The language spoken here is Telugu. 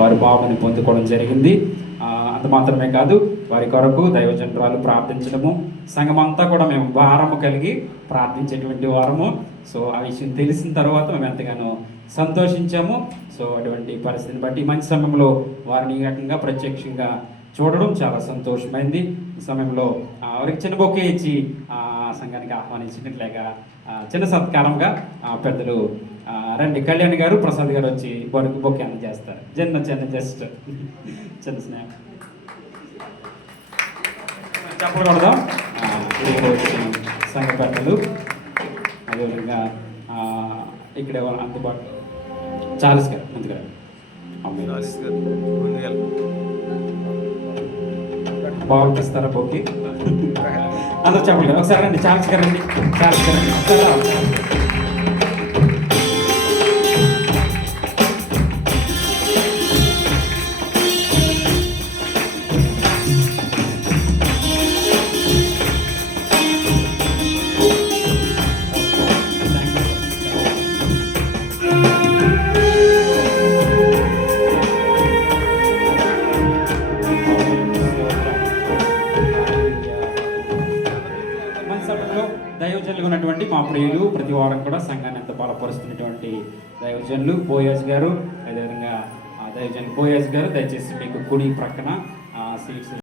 వారి బాబుని పొందుకోవడం జరిగింది. అంత మాత్రమే కాదు, వారి కొరకు దైవజనురాలు ప్రార్థించడము, సంఘమంతా కూడా మేము భారము కలిగి ప్రార్థించేటువంటి వారము. సో ఆ విషయం తెలిసిన తర్వాత మేము ఎంతగానో సంతోషించాము. సో అటువంటి పరిస్థితిని బట్టి మంచి సమయంలో వారిని ఏకంగా ప్రత్యక్షంగా చూడడం చాలా సంతోషమైంది. ఈ సమయంలో వారికి చిన్న బొకే ఇచ్చి సంఘానికి ఆహ్వానించినట్లేగా చిన్న సత్కారంగా పెద్దలు రండి కళ్యాణ్ గారు, ప్రసాద్ గారు వచ్చి బొకే అందజేస్తారు. జస్ట్ చిన్న స్నేహం చెప్పకూడదాం. సంఘ పెద్దలు అదేవిధంగా ఇక్కడ అందుబాటులో చార్లెస్ గారు అందుగారు బాగుంటారా బొకే అందరూ చెప్పండి ఒకసారి రండి. చార్లెస్ గారు రండి. దైవజనులు ఉన్నటువంటి మా ప్రియులు ప్రతి వారం కూడా సంఘాన్ని ఎంత బలపరుస్తున్నటువంటి దైవజనులు బోయాజ్ గారు, అదేవిధంగా దైవజనులు బోయాజ్ గారు, దయచేసి మీకు కుడి ప్రక్కన సీట్స్